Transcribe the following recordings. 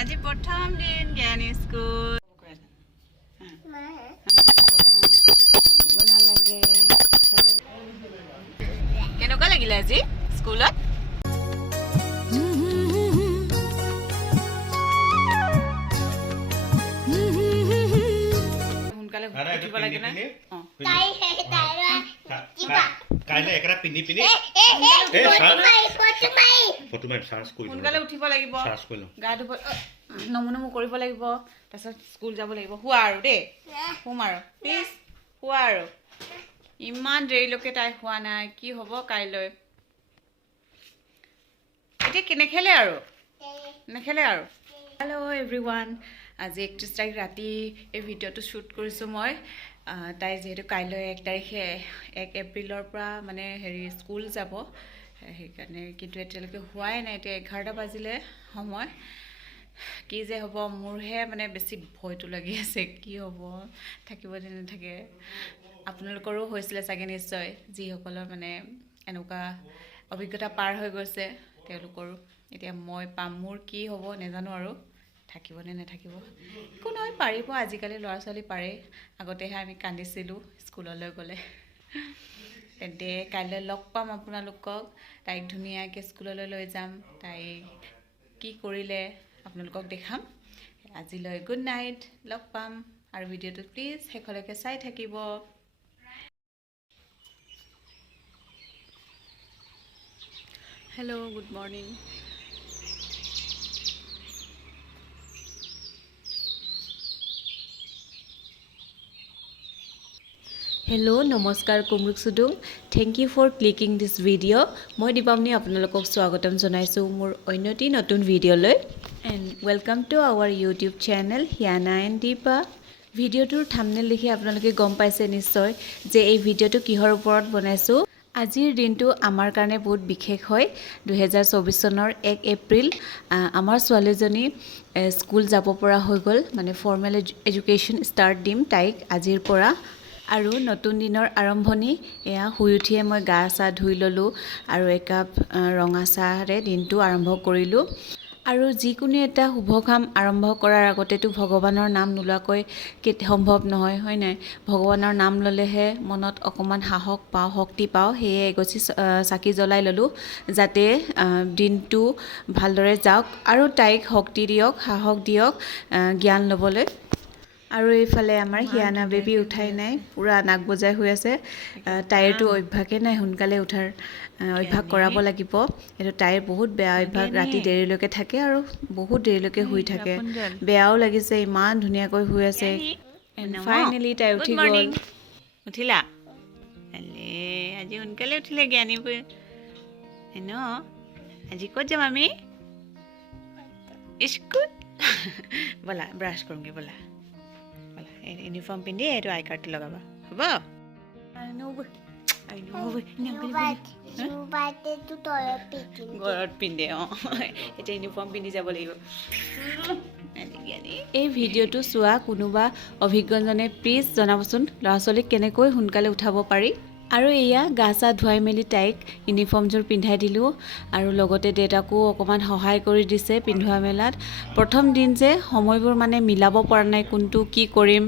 আজি প্ৰথম দিন জ্ঞানী স্কুল নালাগে কেনেকুৱা লাগিলে আজি স্কুলত সোনকালে উঠিব লাগে না কাইলে একৰা পিনি পিনি ফটো মাৰি চাৰ্জ কৰি সোনকালে উঠিব লাগিব চাৰ্জ কৰি লওঁ গা ধুব নমু কৰিব লাগিব তাৰপিছত স্কুল যাব লাগিব শুৱা আৰু দেই শুম আৰু প্লিজ শুৱা আৰু ইমান দেৰিলৈকে তাই শুৱা নাই কি হ'ব কাইলৈ এতিয়া নেখেলে আৰু হেল্ল' এভৰিৱান আজি 31 তাৰিখ ৰাতি এই ভিডিঅ'টো শ্বুট কৰিছোঁ মই তাই যিহেতু কাইলৈ 1 তাৰিখে 1 এপ্ৰিলৰ পৰা মানে স্কুল যাব সেইকাৰণে কিন্তু এতিয়ালৈকে হোৱাই নাই এতিয়া 11টা বাজিলে সময় কি যে হ'ব মোৰহে মানে বেছি ভয়টো লাগি আছে কি হ'ব থাকিব নে নাথাকে আপোনালোকৰো হৈছিলে চাগে নিশ্চয় যিসকলৰ মানে এনেকুৱা অভিজ্ঞতা পাৰ হৈ গৈছে তেওঁলোকৰো এতিয়া মই পাম মোৰ কি হ'ব নেজানো আৰু থাকিব নে নাথাকিব একো নহয় পাৰিব আজিকালি ল'ৰা ছোৱালী পাৰে আগতেহে আমি কান্দিছিলোঁ স্কুললৈ গ'লে তেন্তে কাইলৈ লগ পাম আপোনালোকক তাইক ধুনীয়াকৈ স্কুললৈ লৈ যাম তাই কি কৰিলে আপোনালোকক দেখাম আজিলৈ গুড নাইট লগ পাম আৰু ভিডিঅ'টো প্লিজ শেষলৈকে চাই থাকিব হেল্ল' গুড মৰ্ণিং হেল্ল' নমস্কাৰ কুমৰুক চুডুং thank you for clicking this video' মই দীপামনি আপোনালোকক স্বাগতম জনাইছোঁ মোৰ অন্য এটি নতুন ভিডিঅ'লৈ and welcome to our YouTube channel Hiyana and Dipa ভিডিঅ'টোৰ থাম্বনেইল দেখি আপোনালোকে গম পাইছে নিশ্চয় যে এই ভিডিঅ'টো কিহৰ ওপৰত বনাইছোঁ আজিৰ দিনটো আমাৰ কাৰণে বহুত বিশেষ হয় 2024 চনৰ 1 এপ্ৰিল আমাৰ ছোৱালীজনী স্কুল যাব পৰা হৈ গ'ল মানে ফৰ্মেল এডুকেশ্যন ষ্টাৰ্ট দিম তাইক আজিৰ পৰা আৰু নতুন দিনৰ আৰম্ভণি এয়া শুই উঠিয়ে মই গা চা ধুই ল'লোঁ আৰু একাপ ৰঙা চাহেৰে দিনটো আৰম্ভ কৰিলোঁ আৰু যিকোনো এটা শুভ কাম আৰম্ভ কৰাৰ আগতেতো ভগৱানৰ নাম নোলোৱাকৈ সম্ভৱ নহয় হয় নাই ভগৱানৰ নাম ল'লেহে মনত অকণমান সাহস পাওঁ শক্তি পাওঁ সেয়ে এগছি চাকি জ্বলাই ল'লোঁ যাতে দিনটো ভালদৰে যাওক আৰু তাইক শক্তি দিয়ক সাহস দিয়ক জ্ঞান ল'বলৈ আৰু এইফালে আমাৰ হিয়ানা বেবী উঠাই নাই পুৰা নাক বজাই হৈ আছে তাইৰটো অভ্যাসে নাই সোনকালে উঠাৰ অভ্যাস কৰাব লাগিব এইটো তাইৰ বহুত বেয়া অভ্যাস ৰাতি দেৰিলৈকে থাকে আৰু বহুত দেৰিলৈকে শুই থাকে বেয়াও লাগিছে ইমান ধুনীয়াকৈ শুই আছে ফাইনেলি তাই উঠি গ'ল উঠিলা আজি সোনকালে উঠিলে জ্ঞানীবোৰ ন আজি ক'ত যাম আমি স্কুল ব'লা ব্ৰাছ কৰোঁগৈ ব'লা ইউনিফৰ্ম পিন্ধি এইটো আই কাৰ্ডটো লগাবা হ'ব ঘৰত পিন্ধে অঁ এতিয়া ইউনিফৰ্ম পিন্ধি যাব লাগিব এই ভিডিঅ'টো চোৱা কোনোবা অভিজ্ঞজনে প্লিজ জনাবচোন ল'ৰা ছোৱালীক কেনেকৈ সোনকালে উঠাব পাৰি আৰু এয়া গা চা ধুৱাই মেলি তাইক ইউনিফৰ্মযোৰ পিন্ধাই দিলোঁ আৰু লগতে দেউতাকো অকণমান সহায় কৰি দিছে পিন্ধোৱা মেলাত প্ৰথম দিন যে সময়বোৰ মানে মিলাব পৰা নাই কোনটো কি কৰিম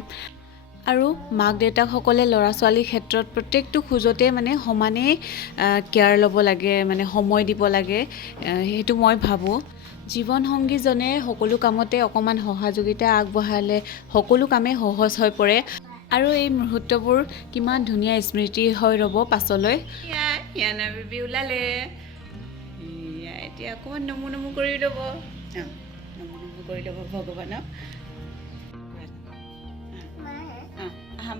আৰু মাক দেউতাকসকলে ল'ৰা ছোৱালীৰ ক্ষেত্ৰত প্ৰত্যেকটো খোজতে মানে সমানেই কেয়াৰ ল'ব লাগে মানে সময় দিব লাগে সেইটো মই ভাবোঁ জীৱনসংগীজনে সকলো কামতে অকণমান সহযোগিতা আগবঢ়ালে সকলো কামেই সহজ হৈ পৰে আৰু এই মুহূৰ্তবোৰ কিমান ধুনীয়া স্মৃতি হৈ ৰ'ব পাছলৈ হিয়ানা বেবী ওলালে এতিয়া অকণমান নমু কৰি ল'ব নমু কৰি ল'ব ভগৱানক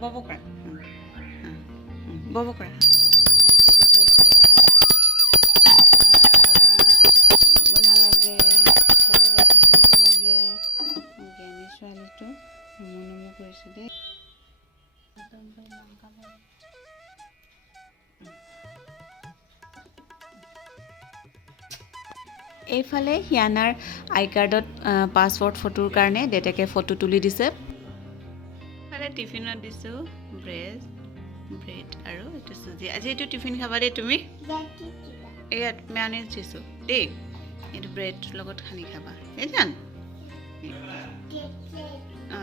বব কৰা বব কৰা নালাগে জ্ঞানী ছোৱালীটো নমু কৰিছে দেই এইফালে হিয়ানাৰ আই কাৰ্ডত পাছপৰ্ট ফটোৰ কাৰণে দেউতাকে ফটো তুলি দিছে টিফিনত দিছোঁ ব্ৰেড আৰু এইটো চুজি আজি এইটো টিফিন খাবা দেই তুমি এয়াত মেয়নিজ দিছোঁ দেই এইটো ব্ৰেড লগত সানি খাবা জান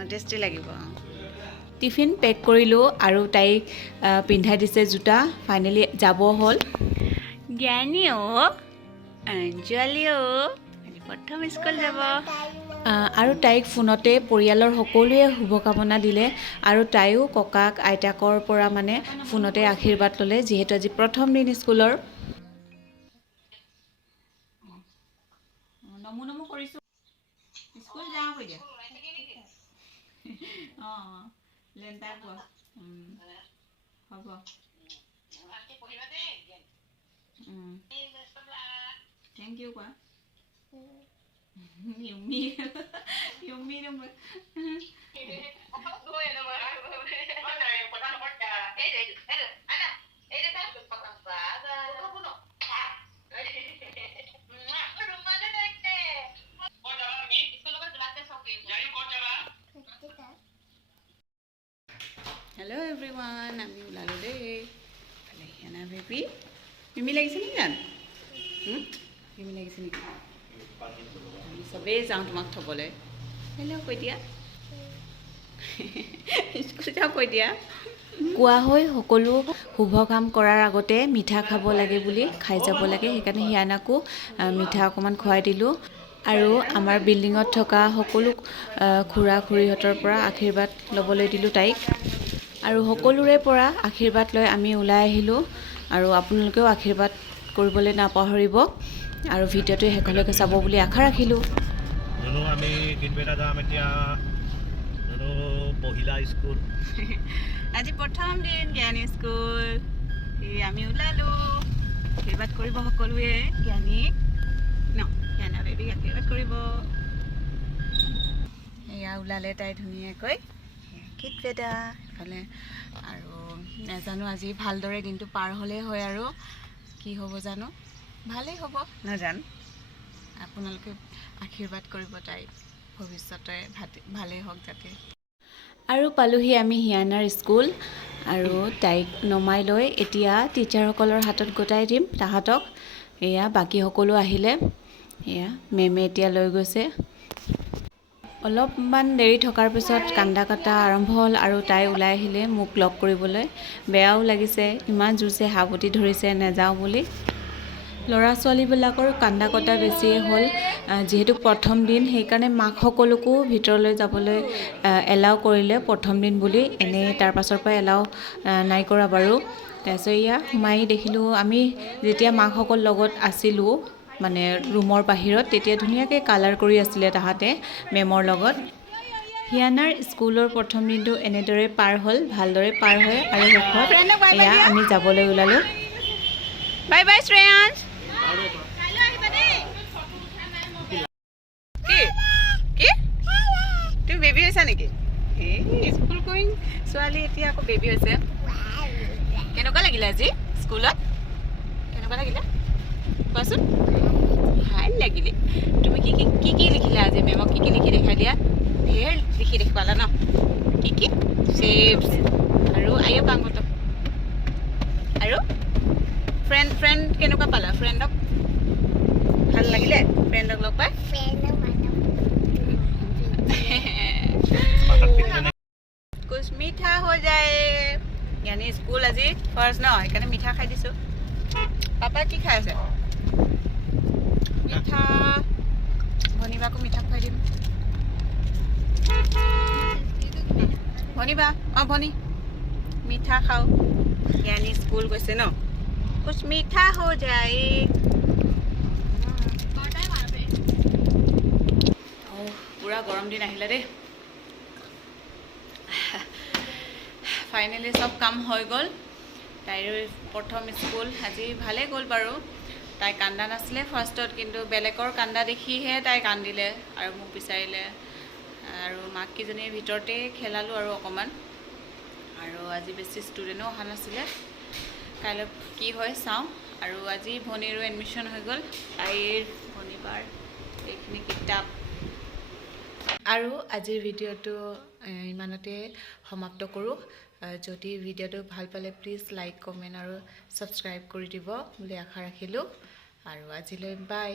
টেষ্টি লাগিব টিফিন পেক কৰিলোঁ আৰু তাইক পিন্ধাই দিছে জোতা ফাইনেলি যাব হ'ল জ্ঞানী অঞ্জলি আজি প্ৰথম স্কুল যাব আৰু তাইক ফোনতে পৰিয়ালৰ সকলোৱে শুভকামনা দিলে আৰু তাইও ককাক আইতাকৰ পৰা মানে ফোনতে আশীৰ্বাদ ল'লে যিহেতু আজি প্ৰথম দিন স্কুলৰ নমু নমু কৰিছোঁ স্কুল যাওঁ কৈ দিয়া অঁ লেণ্টাৰ কোৱা হ'ব থেংক ইউ কোৱা Yummy. Yummy naman. Hello everyone, আমি ওলালো দেই Hannah baby. Mimi লাগিছে নেকি গান? Mimi লাগিছে নেকি? আমি চবেই যাওঁ তোমাক থ'বলৈ হেল্ল' কৈ দিয়া স্কুল যাওঁ কৈ দিয়া কোৱা হৈ সকলো শুভ কাম কৰাৰ আগতে মিঠা খাব লাগে বুলি খাই যাব লাগে সেইকাৰণে হিয়ানাকো মিঠা অকণমান খুৱাই দিলোঁ আৰু আমাৰ বিল্ডিঙত থকা সকলো খুৰা খুৰীহঁতৰ পৰা আশীৰ্বাদ ল'বলৈ দিলোঁ তাইক আৰু সকলোৰে পৰা আশীৰ্বাদ লৈ আমি ওলাই আহিলোঁ আৰু আপোনালোকেও আশীৰ্বাদ কৰিবলৈ নাপাহৰিব আৰু ভিডিঅ'টো শেষলৈকে চাব বুলি আশা ৰাখিলোঁ আমি কিনবেলা যাম এতিয়া পহিলা স্কুল আজি প্ৰথম দিন জ্ঞানী স্কুল আমি ওলালোঁ আশীৰ্বাদ কৰিব সকলোৱে জ্ঞানী জ্ঞানা বেবীক আশীৰ্বাদ কৰিব এয়া ওলালে তাই ধুনীয়াকৈ কিট বেদা এফালে আৰু নাজানো আজি ভালদৰে দিনটো পাৰ হ'লেই হয় আৰু কি হ'ব জানো ভালেই হ'ব নাজানো আপোনালোকে আশীৰ্বাদ কৰিব তাইক ভৱিষ্যতে ভালেই হওক যাতে আৰু পালোহি আমি হিয়ানাৰ স্কুল আৰু তাইক নমাই লৈ এতিয়া টিচাৰসকলৰ হাতত গতাই দিম তাহাঁতক এয়া বাকী সকলো আহিলে এয়া মেমে এতিয়া লৈ গৈছে অলপমান দেৰি থকাৰ পিছত কান্দা কটা আৰম্ভ হ'ল আৰু তাই ওলাই আহিলে মোক লগ কৰিবলৈ বেয়াও লাগিছে ইমান জোৰছে হাবুতি ধৰিছে নাযাওঁ বুলি ল'ৰা ছোৱালীবিলাকৰ কান্দা কটা বেছিয়ে হ'ল যিহেতু প্ৰথম দিন সেইকাৰণে মাকসকলকো ভিতৰলৈ যাবলৈ এলাও কৰিলে প্ৰথম দিন বুলি এনেই তাৰ পাছৰ পৰা এলাও নাই কৰা বাৰু তাৰপিছত এয়া সোমাই দেখিলোঁ আমি যেতিয়া মাকসকল লগত আছিলোঁ মানে ৰুমৰ বাহিৰত তেতিয়া ধুনীয়াকৈ কালাৰ কৰি আছিলে তাহাঁতে মেমৰ লগত হিয়ানাৰ স্কুলৰ প্ৰথম দিনটো এনেদৰে পাৰ হ'ল ভালদৰে পাৰ হয় আৰু শেষত এয়া আমি যাবলৈ ওলালোঁ বাই বাই শ্ৰেয়াঞ্চ কি তুমি বেবী হৈছা নেকি স্কুল গোয়িং ছোৱালী এতিয়া আকৌ বেবী হৈছে কেনেকুৱা লাগিলে আজি স্কুলত কেনেকুৱা লাগিলে কোৱাচোন ভাল লাগিলে তুমি কি কি কি কি লিখিলা আজি মেমক কি কি লিখি দেখাই দিয়া ঢেৰ লিখি দেখুৱালা ন কি কি শ্বেপছ আৰু আইঅ' পাংগত আৰু ফ্ৰেণ্ড কেনেকুৱা পালা ফ্ৰেণ্ডক ভাল লাগিলে ফ্ৰেণ্ডক লগ পাই कुछ मीठा हो जाए यानी स्कूल আজি ফাৰ্ষ্ট ন সেইকাৰণে মিঠা খাই দিছোঁ পাপা কি খাই আছে মিঠা ভনিবাকো মিঠা খুৱাই দিম ভনিবা অঁ ভনি মিঠা খাওঁ জ্ঞানী স্কুল গৈছে ন कुछ मीठा हो जाए পুৰা গৰম দিন আহিলে দেই ফাইনেলি সব কাম হৈ গ'ল তাইৰ প্ৰথম স্কুল আজি ভালেই গ'ল বাৰু তাই কান্দা নাছিলে ফাৰ্ষ্টত কিন্তু বেলেগৰ কান্দা দেখিহে তাই কান্দিলে আৰু মোক বিচাৰিলে আৰু মাককেইজনীৰ ভিতৰতে খেলালোঁ আৰু অকণমান আৰু আজি বেছি ষ্টুডেণ্টো অহা নাছিলে কাইলৈ কি হয় চাওঁ আৰু আজি ভনীৰো এডমিশ্যন হৈ গ'ল তাইৰ শনিবাৰ এইখিনি কিতাপ আৰু আজিৰ ভিডিঅ'টো ইমানতে সমাপ্ত কৰোঁ যদি ভিডিঅ'টো ভাল পালে প্লিজ লাইক কমেণ্ট আৰু ছাবস্ক্ৰাইব কৰি দিব বুলি আশা ৰাখিলোঁ আৰু আজিলৈ বাই